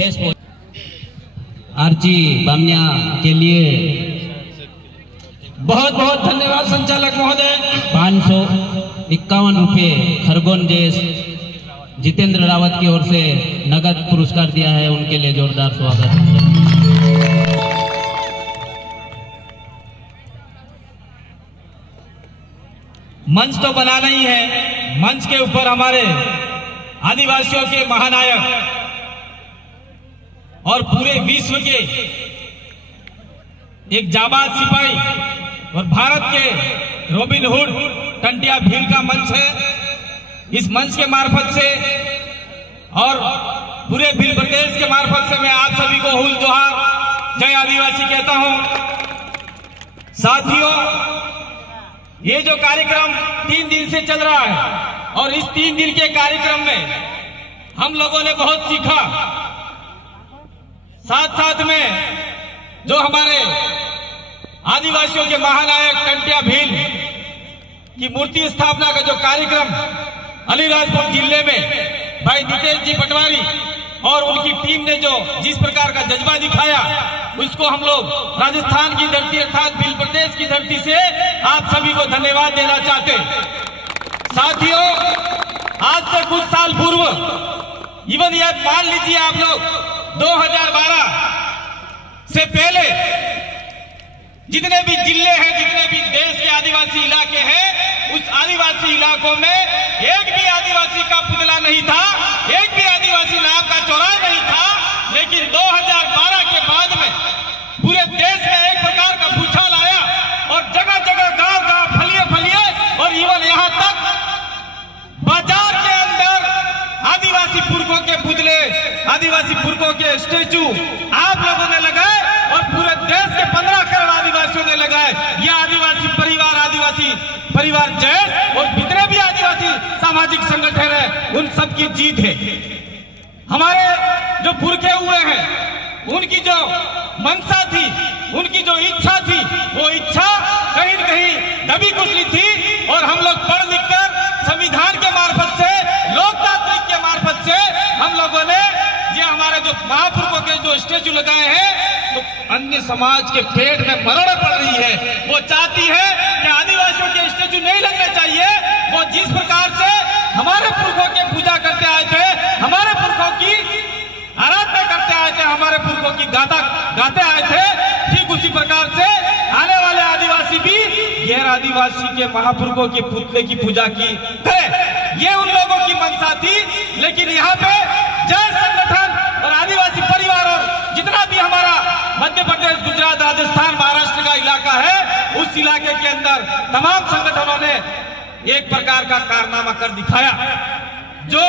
ठेस आरजी बामनिया के लिए बहुत बहुत धन्यवाद संचालक महोदय। 551 रुपये खरगोन देश जितेंद्र रावत की ओर से नगद पुरस्कार दिया है, उनके लिए जोरदार स्वागत। मंच तो बनाना ही है, मंच के ऊपर हमारे आदिवासियों के महानायक और पूरे विश्व के एक जाबाज सिपाही और भारत के रॉबिन हुड टंटिया भील का मंच है। इस मंच के मार्फत से और पूरे भील प्रदेश के मार्फत से मैं आप सभी को हुल जोहार जय आदिवासी कहता हूं। साथियों, ये जो कार्यक्रम 3 दिन से चल रहा है और इस 3 दिन के कार्यक्रम में हम लोगों ने बहुत सीखा। साथ साथ में जो हमारे आदिवासियों के महानायक टंटिया भील की मूर्ति स्थापना का जो कार्यक्रम अलीराजपुर जिले में भाई नितेश जी पटवारी और उनकी टीम ने जो जिस प्रकार का जज्बा दिखाया, उसको हम लोग राजस्थान की धरती अर्थात भील प्रदेश की धरती से आप सभी को धन्यवाद देना चाहते। साथियों, आज से कुछ साल पूर्व इवन ये मान लीजिए आप लोग 2012 से पहले जितने भी जिले हैं, जितने भी देश के आदिवासी इलाके हैं, उस आदिवासी इलाकों में एक भी आदिवासी का पुतला नहीं था, एक भी आदिवासी नाम का चौराहा नहीं था। लेकिन 2012 के बाद में पूरे देश में एक प्रकार का भूचाल आया और जगह जगह गांव गांव फलिए फलिए और इवन यहां तक बाजार के अंदर आदिवासी पुरखों के पुतले, आदिवासी पुरखों के स्टेचू आप लोगों ने लगाए और पूरे देश के 15 करोड़ आदिवासियों ने लगाए। यह आदिवासी परिवार जैस और जितने भी आदिवासी सामाजिक संगठन है, उन सब की जीत है। हमारे जो पुरखे हुए हैं, उनकी जो मंशा थी, उनकी जो इच्छा थी, वो इच्छा कहीं न कहीं दबी कुचली थी और हम लोग पढ़ लिख कर संविधान के मार्फत से, लोकतांत्रिक के मार्फत से हम लोगों ने ये हमारे जो महापुरुषों के जो स्टेचू लगाए हैं, तो अन्य समाज के पेट में मरड़ पड़ रही है। वो चाहती है कि आदिवासियों के स्टेचू नहीं लगने चाहिए। वो जिस प्रकार से हमारे पुरखों के पूजा करते आए थे, हमारे पुरखों की आराधना करते आए थे, हमारे पुरखों की गाथा गाते आए थे, ठीक उसी प्रकार से आने वाले आदिवासी भी गैर आदिवासी के महापुरुषों के पुतले की पूजा की करें। ये उन लोगों की मंशा थी। लेकिन यहाँ पे जय संगठन और आदिवासी परिवार और जितना भी हमारा मध्य प्रदेश, गुजरात, राजस्थान, महाराष्ट्र का इलाका है, उस इलाके के अंदर तमाम संगठनों ने एक प्रकार का कारनामा कर दिखाया, जो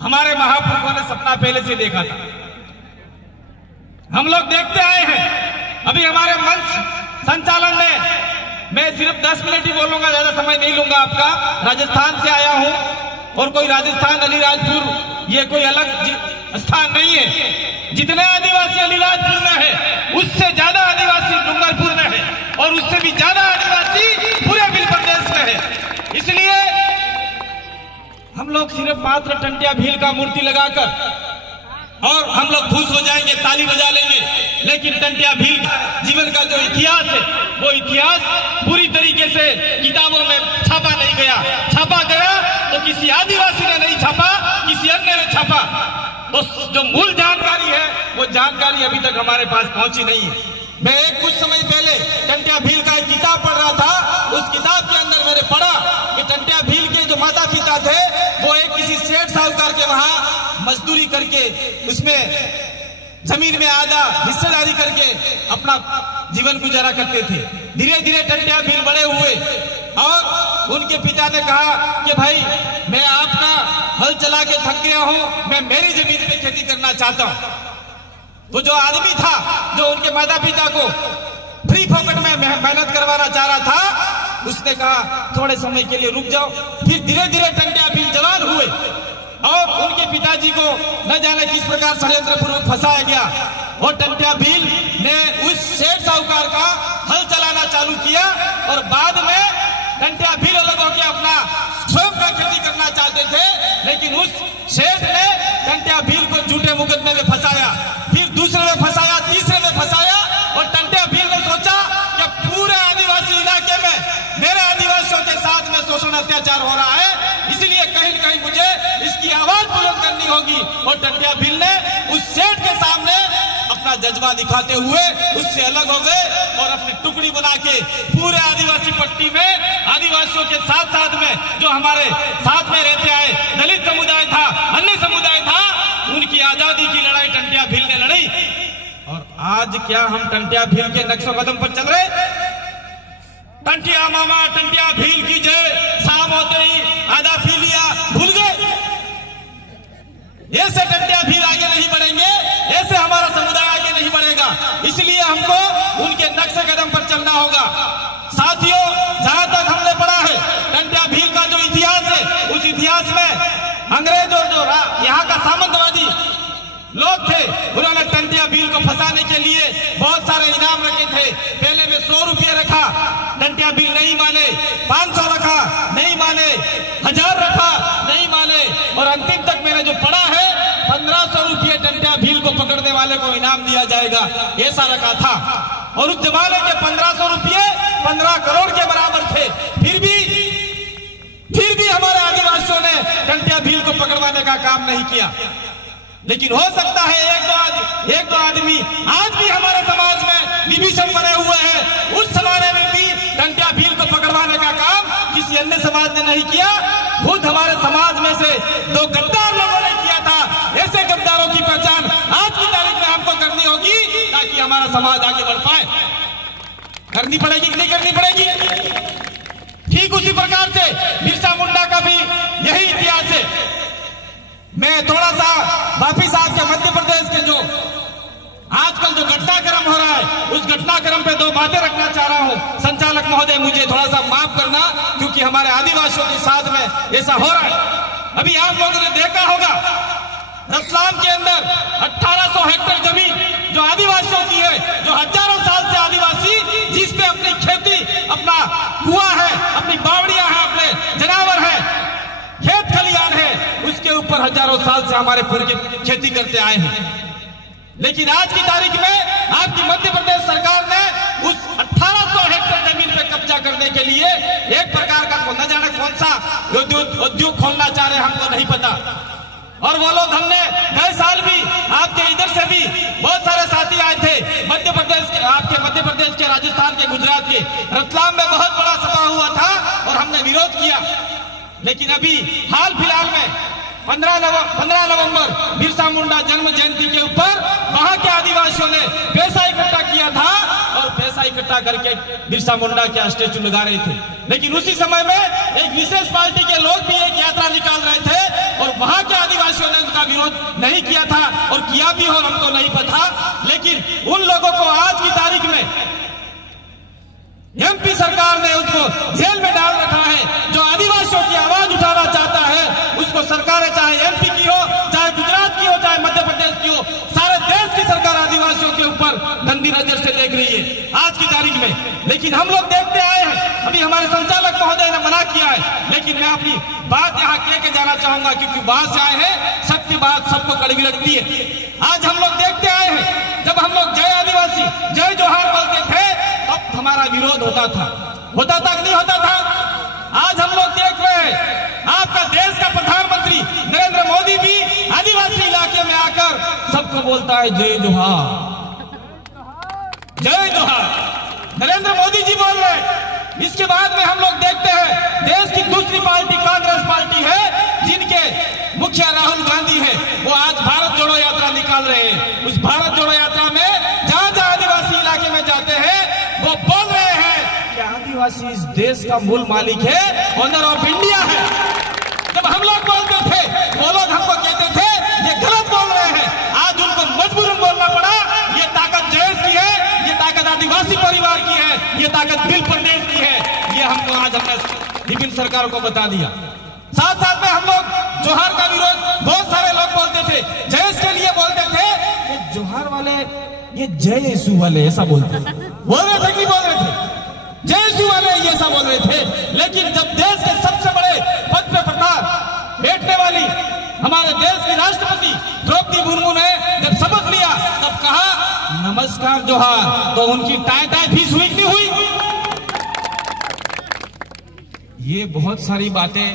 हमारे महापुरुषों ने सपना पहले से देखा था। हम लोग देखते आए हैं। अभी हमारे मंच संचालन ने, मैं सिर्फ 10 मिनट ही बोलूंगा, ज्यादा समय नहीं लूंगा आपका। राजस्थान से आया हूं और कोई राजस्थान अलीराजपुर ये कोई अलग स्थान नहीं है। जितने आदिवासी अलीराजपुर में है, उससे ज्यादा आदिवासी डूंगरपुर में है और उससे भी ज्यादा आदिवासी पूरे भील प्रदेश में है। इसलिए हम लोग सिर्फ मात्र टंटिया भील का मूर्ति लगाकर और हम लोग खुश हो जाएंगे, ताली बजा लेंगे, लेकिन टंटिया भील जीवन का जो इतिहास है, वो इतिहास पूरी तरीके से किताबों में छापा नहीं गया। छापा गया तो किसी आदिवासी ने नहीं छापा, किसी अन्य ने छापा। तो जो मूल जानकारी है, वो जानकारी अभी तक हमारे पास पहुंची नहीं है। मैं कुछ समय पहले टंटिया भील का एक किताब पढ़ रहा था। उस किताब के अंदर मैंने पढ़ा कि टंटिया भील के जो माता पिता थे, वो एक किसी सेठ साहूकार के वहां मजदूरी करके उसमें जमीन में आधा हिस्सेदारी करके अपना जीवन गुजारा करते थे। धीरे धीरे टंटिया भील बड़े हुए और उनके पिता ने कहा कि भाई, मैं आपका हल चला के थक गया हूं, मैं मेरी जमीन पे खेती करना चाहता हूं। वो जो आदमी था, जो उनके माता पिता को फ्री फोकट में मेहनत करवाना चाह रहा था, उसने कहा थोड़े समय के लिए रुक जाओ। फिर धीरे धीरे टंटिया भील जवान हुए और उनके पिताजी को न जाने किस प्रकार षड्यंत्र पूर्वक फंसाया गया और टंटिया भील ने उस सेठ साहूकार का हल चलाना चालू किया और बाद में टंटिया भील अलग होकर अपना स्वयं का खेती करना चाहते थे, लेकिन उस सेठ ने टंटिया भील मुकदमे में फंसाया, फिर दूसरे में फंसाया, तीसरे में फंसाया, और टंट्या भील ने सोचा कि पूरे आदिवासी इलाके में मेरे आदिवासियों के साथ में शोषण अत्याचार हो रहा है, इसलिए कहीं न कहीं मुझे इसकी आवाज बुलंद करनी होगी। और टंट्या भील ने उस सेठ के सामने अपना जज्बा दिखाते हुए उससे अलग हो गए और अपनी टुकड़ी बना के पूरे आदिवासी पट्टी में आदिवासियों के साथ साथ में जो हमारे साथ में रहते आए दलित समुदाय था, अन्य समुदाय था, उनकी आजादी की लड़ाई टंट्या भील ने लड़ी। और आज क्या हम टंट्या भील के नक्शो कदम पर चल रहे? टंट्या मामा टंट्या भील की जय, शाम होते ही आधा पी लिया, भूल गए। ऐसे टंट्या भील आगे नहीं बढ़ेंगे, ऐसे हमारा समुदाय आगे नहीं बढ़ेगा। इसलिए हमको उनके नक्शे कदम पर चलना होगा। साथियों, जहां तक हमने पढ़ा है टंट्या भील का जो इतिहास है, उस इतिहास में अंग्रेज और जो यहाँ का सामंतवादी लोग थे, उन्होंने टंट्या भील को फंसाने के लिए बहुत सारे इनाम रखे थे। पहले में 100 रुपये रखा, टंट्या भील नहीं माने, 500 रखा, नहीं माने, 1000 रखा, नहीं माने, और अंतिम तक मैंने जो पढ़ा है 1500 रुपये टंट्या भील को पकड़ने वाले को इनाम दिया जाएगा, ऐसा रखा था। और उस जमाने के 1500 रुपये 15 करोड़ के बराबर थे। फिर भी हमारे आदिवासियों ने टंट्या भील को पकड़वाने का काम नहीं किया। लेकिन हो सकता है एक दो आदमी आज भी हमारे समाज में विभीषण बने हुए हैं। उस जमाने में भी टंट्या भील को पकड़वाने का काम किसी अन्य समाज ने नहीं किया, खुद हमारे समाज में से 2 गद्दार लोगों ने किया था। ऐसे गद्दारों की पहचान आज की तारीख में हमको करनी होगी ताकि हमारा समाज आगे बढ़ पाए। करनी पड़ेगी कि नहीं करनी पड़ेगी? ठीक उसी प्रकार से बिरसा मुंडा का भी यही इतिहास है। मैं थोड़ा सा वापिस साहब के मध्य प्रदेश के जो आजकल जो घटनाक्रम हो रहा है, उस घटनाक्रम पे 2 बातें रखना चाह रहा हूं। संचालक महोदय, मुझे थोड़ा सा माफ करना, क्योंकि हमारे आदिवासियों के साथ में ऐसा हो रहा है। अभी आप लोगों ने देखा होगा रतलाम के अंदर 1800 हेक्टेयर जमीन जो आदिवासियों की है, जो हजारों साल से आदिवासी जिस पे अपनी खेती, अपना कुआं है, अपनी बावड़ियां हैं, अपने जनावर है, खेत खलियान है, उसके ऊपर हजारों साल से हमारे पूर्वज खेती करते आए हैं। लेकिन आज की तारीख में आपकी मध्य प्रदेश सरकार ने उस 1800 हेक्टेयर जमीन पे कब्जा करने के लिए एक प्रकार का न जाने कौन सा उद्योग खोलना चाह रहे, हमको नहीं पता। और वो लोग, हमने गए साल भी आपके इधर से भी बहुत सारे साथी आए थे, मध्य प्रदेश के, आपके मध्य प्रदेश के, राजस्थान के, गुजरात के, रतलाम में बहुत बड़ा सभा हुआ था और हमने विरोध किया। लेकिन अभी हाल फिलहाल में 15 नवंबर बिरसा मुंडा जन्म जयंती के ऊपर वहां के आदिवासियों ने पैसा इकट्ठा किया था और पैसा इकट्ठा करके बिरसा मुंडा के स्टैचू लगा रहे थे। लेकिन उसी समय में एक विशेष पार्टी के लोग भी एक यात्रा निकाल रहे थे और वहां के आदिवासियों ने उनका विरोध नहीं किया था, और किया भी हो हमको नहीं पता। लेकिन उन लोगों को आज की तारीख में एमपी सरकार ने उसको जेल में डाल रखा है। जो आदिवासियों की आवाज उठाना चाहता है, उसको सरकारें, चाहे एमपी की हो, चाहे गुजरात की हो, चाहे मध्य प्रदेश की हो, सारे देश की सरकार आदिवासियों के ऊपर गंदी नजर से देख रही है आज की तारीख में। लेकिन हम लोग देखते आए हैं, अभी हमारे संचालक महोदय ने मना किया है, लेकिन मैं अपनी बात यहाँ लेके जाना चाहूंगा, क्योंकि बाहर से आए हैं, सबकी बात सबको कड़वी लगती है। आज हम लोग देखते आए हैं, जब हम लोग जय आदिवासी, जय जोहार बोलते थे, तब हमारा विरोध होता था कि नहीं होता था? आज हम लोग देख रहे हैं, आपका देश का प्रधानमंत्री नरेंद्र मोदी भी आदिवासी इलाके में आकर सबको बोलता है जय जोहार, जय जोहार। नरेंद्र मोदी जी बोल रहे हैं। इसके बाद में हम लोग देखते हैं देश की दूसरी पार्टी कांग्रेस पार्टी है, जिनके मुखिया राहुल गांधी है, वो आज भारत जोड़ो यात्रा निकाल रहे हैं। उस भारत जोड़ो यात्रा में जहां जहां आदिवासी इलाके में जाते हैं, वो बोल रहे हैं कि आदिवासी इस देश का मूल मालिक है, ऑनर ऑफ इंडिया है। जब हम लोग बोलते थे, वो लोग हमको कहते थे ये गलत बोल रहे हैं। आज उनको मजबूरन बोलना पड़ा, ये ताकत जयेश की है, ये ताकत आदिवासी परिवार की है, ये ताकत बिल प्रदेश की है। ये हमको आज हमने विभिन्न सरकारों को बता दिया। साथ साथ में हम लोग जोहार का विरोध बहुत सारे लोग बोलते थे, जयेश के लिए बोलते थे, ये जोहार वाले, ये जय यीशु वाले ऐसा बोलते थे। बोल रहे थे कि नहीं बोल रहे थे? जय यीशु वाले ये ऐसा बोल रहे थे। लेकिन जब देश के सबसे बड़े पद पे बैठने वाली हमारे देश की राष्ट्रपति द्रौपदी मुर्मू ने जब शपथ लिया तब कहा नमस्कार जोहार, तो उनकी टाई टाई फीस हुई कि नहीं हुई? ये बहुत सारी बातें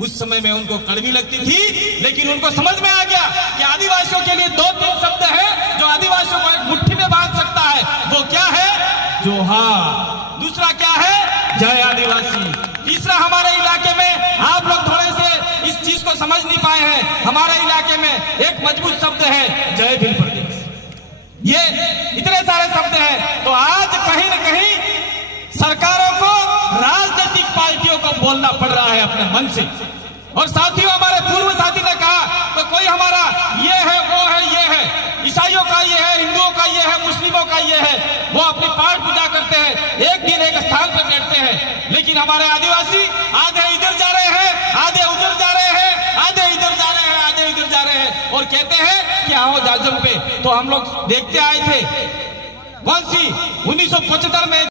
उस समय में उनको कड़वी लगती थी, लेकिन उनको समझ में आ गया कि आदिवासियों के लिए 2-3 शब्द हैं जो आदिवासियों को एक मुट्ठी में बांध सकता है। वो क्या है? जोहार। दूसरा क्या है? जय आदिवासी। तीसरा, हमारे इलाके में आप लोग थोड़े से इस चीज को समझ नहीं पाए हैं, हमारे इलाके में एक मजबूत शब्द है जय भील प्रदेश। ये इतने सारे शब्द हैं। तो आज कहीं न कहीं सरकारों को, राजनीतिक पार्टियों को बोलना पड़ रहा है अपने मन से। और साथियों, हमारे पूर्व साथी ने कहा तो कोई हमारा ये है, वो है, ये है, ईसाइयों का ये है, हिंदुओं का ये है, मुस्लिमों का ये है, वो अपनी पाठ पूजा करते हैं, एक दिन एक स्थान पर बैठते हैं। लेकिन हमारे आदिवासी आधे इधर जा रहे हैं, आधे उधर जा रहे हैं, आधे इधर जा रहे हैं, आधे इधर जा रहे हैं, और कहते हैं कि आओ जाजम पे। तो हम लोग देखते आए थे कौन सी 1975 में